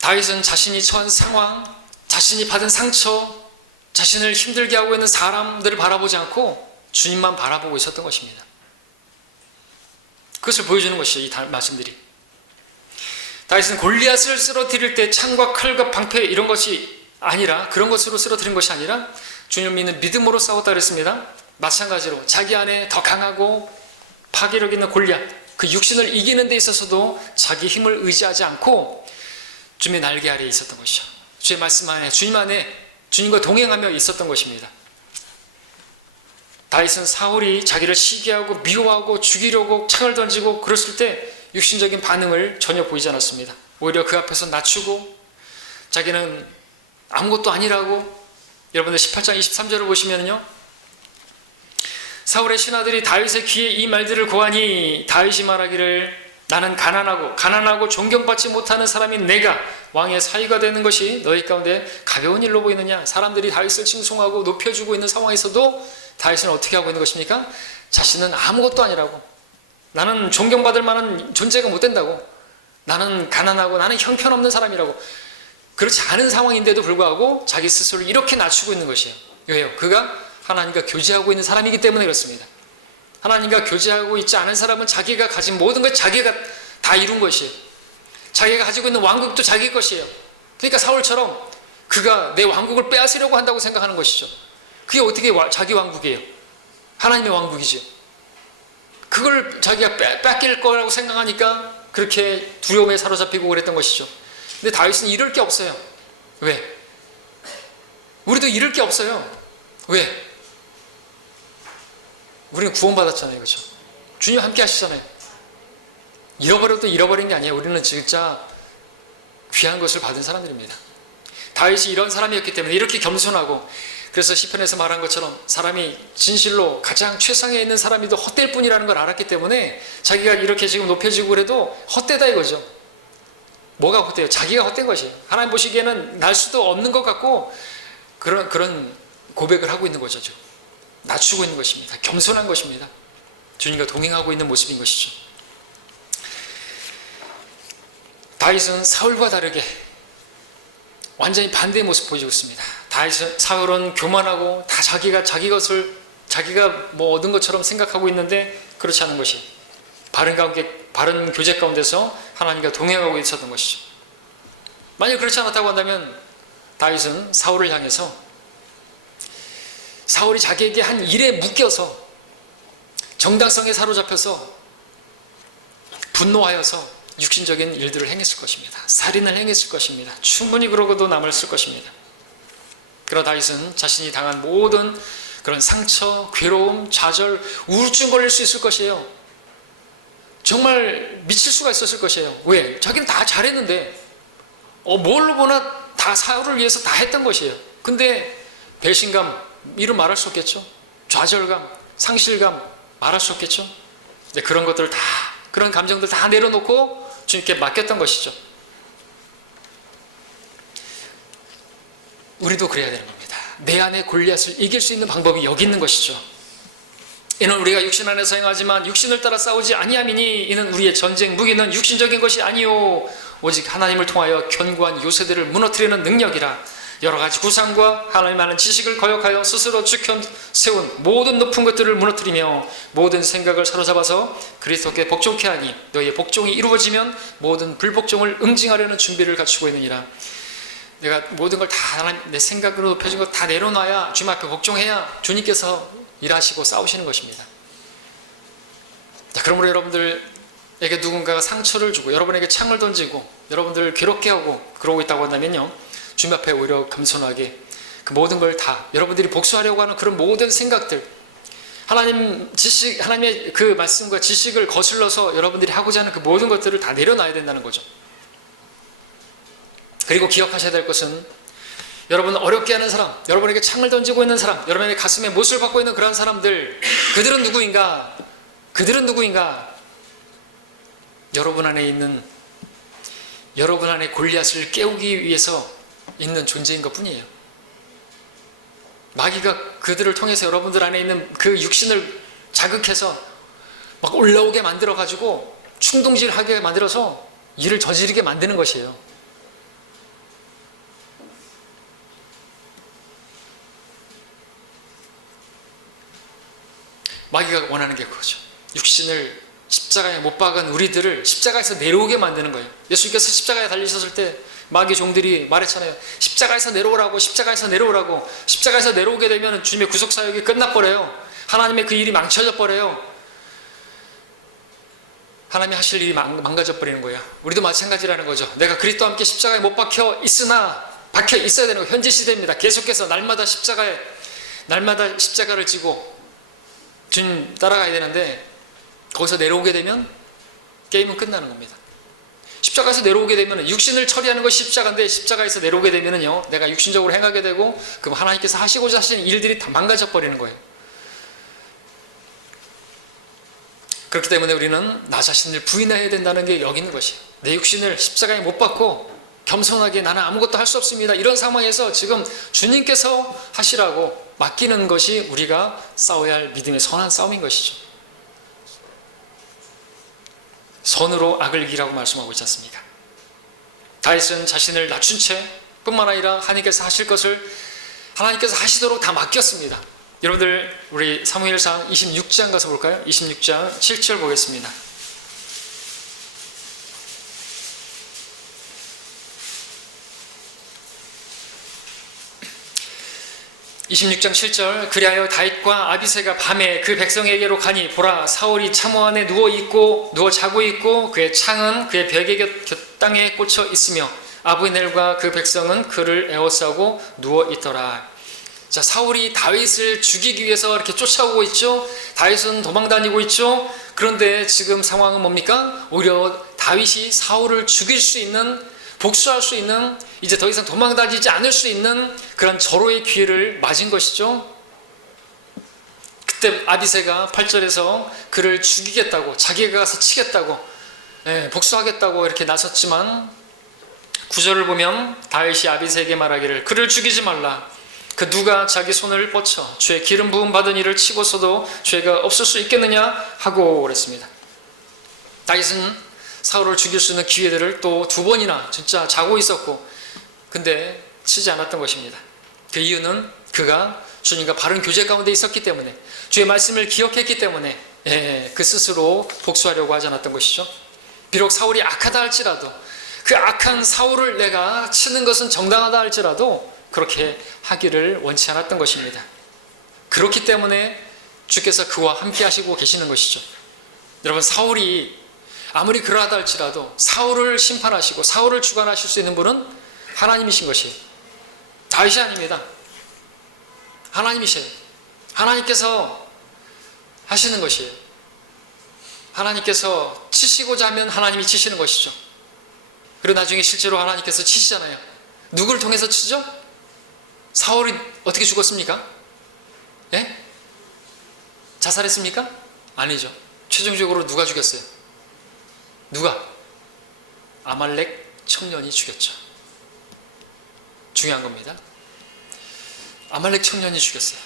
다윗은 자신이 처한 상황, 자신이 받은 상처, 자신을 힘들게 하고 있는 사람들을 바라보지 않고 주님만 바라보고 있었던 것입니다. 그것을 보여주는 것이죠, 이 말씀들이. 다윗은 골리앗을 쓰러뜨릴 때 창과 칼과 방패 이런 것이 아니라, 그런 것으로 쓰러뜨린 것이 아니라 주님을 믿는 믿음으로 싸웠다 그랬습니다. 마찬가지로 자기 안에 더 강하고 파괴력 있는 골리앗, 그 육신을 이기는 데 있어서도 자기 힘을 의지하지 않고 주님의 날개 아래에 있었던 것이죠. 주의 말씀 안에, 주님 안에, 주님과 동행하며 있었던 것입니다. 다윗은 사울이 자기를 시기하고 미워하고 죽이려고 창을 던지고 그랬을 때 육신적인 반응을 전혀 보이지 않았습니다. 오히려 그 앞에서 낮추고 자기는 아무것도 아니라고. 여러분들 18장 23절을 보시면요, 사울의 신하들이 다윗의 귀에 이 말들을 고하니 다윗이 말하기를 나는 가난하고 존경받지 못하는 사람인 내가 왕의 사위가 되는 것이 너희 가운데 가벼운 일로 보이느냐. 사람들이 다윗을 칭송하고 높여주고 있는 상황에서도 다윗은 어떻게 하고 있는 것입니까? 자신은 아무것도 아니라고, 나는 존경받을 만한 존재가 못 된다고, 나는 가난하고 나는 형편없는 사람이라고, 그렇지 않은 상황인데도 불구하고 자기 스스로를 이렇게 낮추고 있는 것이에요. 왜요? 그가 하나님과 교제하고 있는 사람이기 때문에 그렇습니다. 하나님과 교제하고 있지 않은 사람은 자기가 가진 모든 것 자기가 다 이룬 것이에요. 자기가 가지고 있는 왕국도 자기 것이에요. 그러니까 사울처럼 그가 내 왕국을 빼앗으려고 한다고 생각하는 것이죠. 그게 어떻게 자기 왕국이에요? 하나님의 왕국이죠. 그걸 자기가 뺏길 거라고 생각하니까 그렇게 두려움에 사로잡히고 그랬던 것이죠. 근데 다윗은 잃을 게 없어요. 왜? 우리도 잃을 게 없어요. 왜? 우리는 구원받았잖아요. 그렇죠? 주님 함께 하시잖아요. 잃어버려도 잃어버린 게 아니에요. 우리는 진짜 귀한 것을 받은 사람들입니다. 다윗이 이런 사람이었기 때문에 이렇게 겸손하고, 그래서 시편에서 말한 것처럼 사람이 진실로 가장 최상에 있는 사람이도 헛될 뿐이라는 걸 알았기 때문에 자기가 이렇게 지금 높여지고 그래도 헛되다 이거죠. 뭐가 헛돼요? 자기가 헛된 것이에요. 하나님 보시기에는 날 수도 없는 것 같고 그런 고백을 하고 있는 거죠. 낮추고 있는 것입니다. 겸손한 것입니다. 주님과 동행하고 있는 모습인 것이죠. 다윗은 사울과 다르게 완전히 반대의 모습 보여주고 있습니다. 사울은 교만하고 다 자기가 자기 것을 자기가 뭐 얻은 것처럼 생각하고 있는데 그렇지 않은 것이 바른 교제 가운데서 하나님과 동행하고 있었던 것이죠. 만약 그렇지 않았다고 한다면 다윗은 사울을 향해서, 사울이 자기에게 한 일에 묶여서 정당성에 사로잡혀서 분노하여서 육신적인 일들을 행했을 것입니다. 살인을 행했을 것입니다. 충분히 그러고도 남았을 것입니다. 그러나 다윗은 자신이 당한 모든 그런 상처, 괴로움, 좌절, 우울증 걸릴 수 있을 것이에요. 정말 미칠 수가 있었을 것이에요. 왜? 자기는 다 잘했는데 뭘로 보나 다 사울을 위해서 다 했던 것이에요. 근데 배신감, 이루 말할 수 없겠죠. 좌절감, 상실감 말할 수 없겠죠. 근데 그런 것들 다, 그런 감정들 다 내려놓고 주님께 맡겼던 것이죠. 우리도 그래야 되는 겁니다. 내 안에 골리앗을 이길 수 있는 방법이 여기 있는 것이죠. 이는 우리가 육신 안에서 행하지만 육신을 따라 싸우지 아니함이니 이는 우리의 전쟁 무기는 육신적인 것이 아니요 오직 하나님을 통하여 견고한 요새들을 무너뜨리는 능력이라. 여러 가지 구상과 하나님 아는 지식을 거역하여 스스로 지켜 세운 모든 높은 것들을 무너뜨리며 모든 생각을 사로잡아서 그리스도께 복종케 하니 너희의 복종이 이루어지면 모든 불복종을 응징하려는 준비를 갖추고 있느니라. 내가 모든 걸 다 하나님 내 생각으로 높여진 것 다 내려놔야 주님 앞에 복종해야 주님께서 일하시고 싸우시는 것입니다. 자, 그러므로 여러분들에게 누군가가 상처를 주고 여러분에게 창을 던지고 여러분들을 괴롭게 하고 그러고 있다고 한다면요, 주님 앞에 오히려 겸손하게 그 모든 걸 다 여러분들이 복수하려고 하는 그런 모든 생각들, 하나님의 그 말씀과 지식을 거슬러서 여러분들이 하고자 하는 그 모든 것들을 다 내려놔야 된다는 거죠. 그리고 기억하셔야 될 것은 여러분 어렵게 하는 사람, 여러분에게 창을 던지고 있는 사람, 여러분의 가슴에 못을 박고 있는 그러한 사람들, 그들은 누구인가? 여러분 안에 골리앗을 깨우기 위해서 있는 존재인 것 뿐이에요. 마귀가 그들을 통해서 여러분들 안에 있는 그 육신을 자극해서 막 올라오게 만들어가지고 충동질하게 만들어서 일을 저지르게 만드는 것이에요. 마귀가 원하는 게 그거죠. 육신을 십자가에 못 박은 우리들을 십자가에서 내려오게 만드는 거예요. 예수님께서 십자가에 달리셨을 때 마귀 종들이 말했잖아요. 십자가에서 내려오라고, 십자가에서 내려오라고. 십자가에서 내려오게 되면 주님의 구속사역이 끝나버려요. 하나님의 그 일이 망쳐져 버려요. 하나님이 하실 일이 망가져 버리는 거예요. 우리도 마찬가지라는 거죠. 내가 그리스도와 함께 십자가에 못 박혀 있으나 박혀 있어야 되는 거. 현재 시대입니다. 계속해서 날마다 십자가를 지고 주님 따라가야 되는데 거기서 내려오게 되면 게임은 끝나는 겁니다. 십자가에서 내려오게 되면 육신을 처리하는 것이 십자가인데 십자가에서 내려오게 되면요 내가 육신적으로 행하게 되고 그럼 하나님께서 하시고자 하시는 일들이 다 망가져 버리는 거예요. 그렇기 때문에 우리는 나 자신을 부인해야 된다는 게 여기 있는 것이에요. 내 육신을 십자가에 못 박고 겸손하게 나는 아무것도 할 수 없습니다. 이런 상황에서 지금 주님께서 하시라고 맡기는 것이 우리가 싸워야 할 믿음의 선한 싸움인 것이죠. 선으로 악을 이기라고 말씀하고 있지 않습니까? 다윗은 자신을 낮춘 채 뿐만 아니라 하나님께서 하실 것을 하나님께서 하시도록 다 맡겼습니다. 여러분들 우리 사무엘상 26장 가서 볼까요? 26장 7절 보겠습니다. 26장 7절 그리하여 다윗과 아비새가 밤에 그 백성에게로 가니 보라 사울이 참호 안에 누워 자고 있고 그의 창은 그의 벽의 곁 땅에 꽂혀 있으며 아브넬과 그 백성은 그를 에워싸고 누워 있더라. 자, 사울이 다윗을 죽이기 위해서 이렇게 쫓아오고 있죠. 다윗은 도망다니고 있죠. 그런데 지금 상황은 뭡니까? 오히려 다윗이 사울을 죽일 수 있는, 복수할 수 있는, 이제 더 이상 도망다니지 않을 수 있는 그런 절호의 기회를 맞은 것이죠. 그때 아비새가 8절에서 그를 죽이겠다고, 자기가 가서 치겠다고, 복수하겠다고 이렇게 나섰지만 9절을 보면 다윗이 아비새에게 말하기를 그를 죽이지 말라. 그 누가 자기 손을 뻗쳐 주의 기름 부음 받은 이를 치고서도 죄가 없을 수 있겠느냐 하고 그랬습니다. 다윗은 사울을 죽일 수 있는 기회들을 또 2번이나 진짜 자고 있었고 근데 치지 않았던 것입니다. 그 이유는 그가 주님과 바른 교제 가운데 있었기 때문에, 주의 말씀을 기억했기 때문에 그 스스로 복수하려고 하지 않았던 것이죠. 비록 사울이 악하다 할지라도, 그 악한 사울을 내가 치는 것은 정당하다 할지라도 그렇게 하기를 원치 않았던 것입니다. 그렇기 때문에 주께서 그와 함께 하시고 계시는 것이죠. 여러분, 사울이 아무리 그러하다 할지라도 사울을 심판하시고 사울을 주관하실 수 있는 분은 하나님이신 것이에요. 다윗이 아닙니다. 하나님이세요. 하나님께서 하시는 것이에요. 하나님께서 치시고자 하면 하나님이 치시는 것이죠. 그리고 나중에 실제로 하나님께서 치시잖아요. 누구를 통해서 치죠? 사울이 어떻게 죽었습니까? 예? 자살했습니까? 아니죠. 최종적으로 누가 죽였어요? 누가? 아말렉 청년이 죽였죠. 중요한 겁니다. 아말렉 청년이 죽였어요.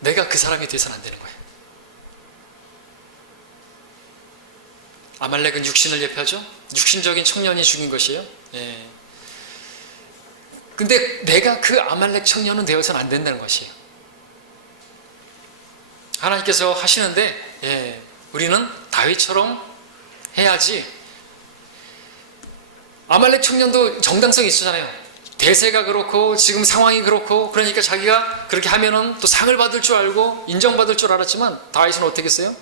내가 그 사람이 돼서는 안 되는 거예요. 아말렉은 육신을 예표하죠. 육신적인 청년이 죽인 것이에요. 근데 내가 그 아말렉 청년은 되어서는 안 된다는 것이에요. 하나님께서 하시는데 우리는 다윗처럼 해야지. 아말렉 청년도 정당성이 있잖아요. 대세가 그렇고 지금 상황이 그렇고 그러니까 자기가 그렇게 하면은 또 상을 받을 줄 알고 인정받을 줄 알았지만 다윗은 어떻게 했어요?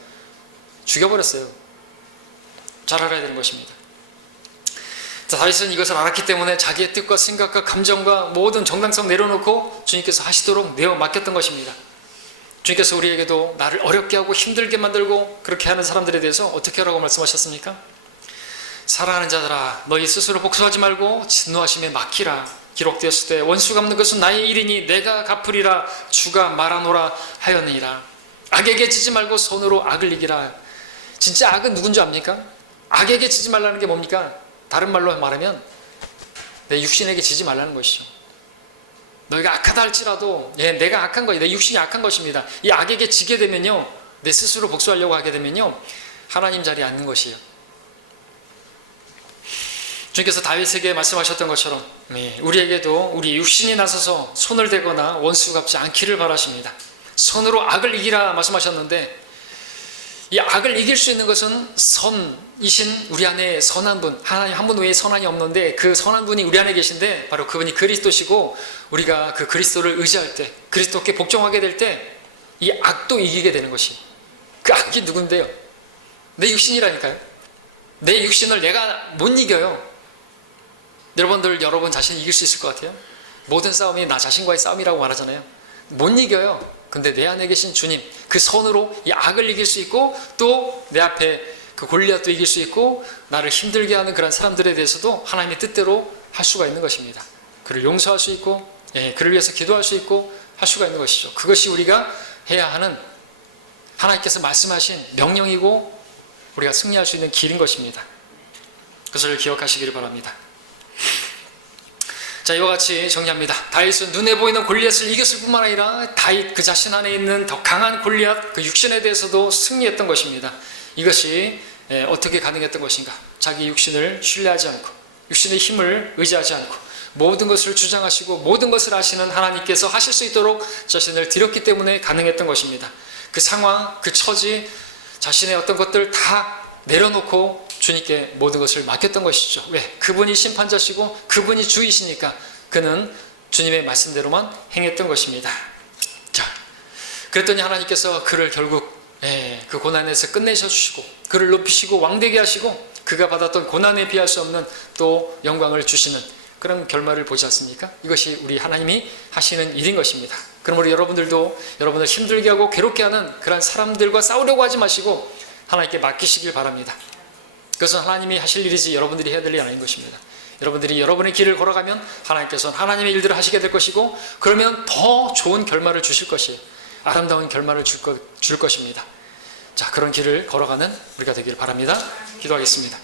죽여버렸어요. 잘 알아야 되는 것입니다. 자, 다윗은 이것을 알았기 때문에 자기의 뜻과 생각과 감정과 모든 정당성 내려놓고 주님께서 하시도록 내어 맡겼던 것입니다. 주님께서 우리에게도 나를 어렵게 하고 힘들게 만들고 그렇게 하는 사람들에 대해서 어떻게 하라고 말씀하셨습니까? 사랑하는 자들아, 너희 스스로 복수하지 말고 진노하심에 맡기라. 기록되었을 때 원수 갚는 것은 나의 일이니 내가 갚으리라. 주가 말하노라 하였느니라. 악에게 지지 말고 손으로 악을 이기라. 진짜 악은 누군지 압니까? 악에게 지지 말라는 게 뭡니까? 다른 말로 말하면 내 육신에게 지지 말라는 것이죠. 너희가 악하다 할지라도 내가 악한 거예요. 내 육신이 악한 것입니다. 이 악에게 지게 되면요, 내 스스로 복수하려고 하게 되면요, 하나님 자리에 앉는 것이에요. 주님께서 다윗에게 말씀하셨던 것처럼 우리에게도 우리 육신이 나서서 손을 대거나 원수 갚지 않기를 바라십니다. 선으로 악을 이기라 말씀하셨는데, 이 악을 이길 수 있는 것은 선이신 우리 안에 선한 분, 하나님 한 분 외에 선한이 없는데 그 선한 분이 우리 안에 계신데 바로 그분이 그리스도시고, 우리가 그 그리스도를 의지할 때, 그리스도께 복종하게 될 때 이 악도 이기게 되는 것이, 그 악이 누군데요? 내 육신이라니까요. 내 육신을 내가 못 이겨요. 여러분 자신이 이길 수 있을 것 같아요? 모든 싸움이 나 자신과의 싸움이라고 말하잖아요. 못 이겨요. 근데 내 안에 계신 주님, 그 선으로 이 악을 이길 수 있고, 또 내 앞에 그 골리앗도 이길 수 있고, 나를 힘들게 하는 그런 사람들에 대해서도 하나님의 뜻대로 할 수가 있는 것입니다. 그를 용서할 수 있고, 그를 위해서 기도할 수 있고 할 수가 있는 것이죠. 그것이 우리가 해야 하는, 하나님께서 말씀하신 명령이고 우리가 승리할 수 있는 길인 것입니다. 그것을 기억하시기를 바랍니다. 자, 이와 같이 정리합니다. 다윗은 눈에 보이는 골리앗을 이겼을 뿐만 아니라 다윗 그 자신 안에 있는 더 강한 골리앗, 그 육신에 대해서도 승리했던 것입니다. 이것이 어떻게 가능했던 것인가? 자기 육신을 신뢰하지 않고, 육신의 힘을 의지하지 않고, 모든 것을 주장하시고 모든 것을 아시는 하나님께서 하실 수 있도록 자신을 드렸기 때문에 가능했던 것입니다. 그 상황, 그 처지, 자신의 어떤 것들 다 내려놓고 주님께 모든 것을 맡겼던 것이죠. 왜? 그분이 심판자시고 그분이 주이시니까 그는 주님의 말씀대로만 행했던 것입니다. 자, 그랬더니 하나님께서 그를 결국 그 고난에서 끝내셔 주시고, 그를 높이시고 왕되게 하시고, 그가 받았던 고난에 비할 수 없는 또 영광을 주시는 그런 결말을 보지 않습니까? 이것이 우리 하나님이 하시는 일인 것입니다. 그러므로 여러분들도 여러분을 힘들게 하고 괴롭게 하는 그런 사람들과 싸우려고 하지 마시고 하나님께 맡기시길 바랍니다. 그것은 하나님이 하실 일이지 여러분들이 해야 될 일이 아닌 것입니다. 여러분들이 여러분의 길을 걸어가면 하나님께서는 하나님의 일들을 하시게 될 것이고, 그러면 더 좋은 결말을 주실 것이에요. 아름다운 결말을 줄 것입니다. 자, 그런 길을 걸어가는 우리가 되기를 바랍니다. 기도하겠습니다.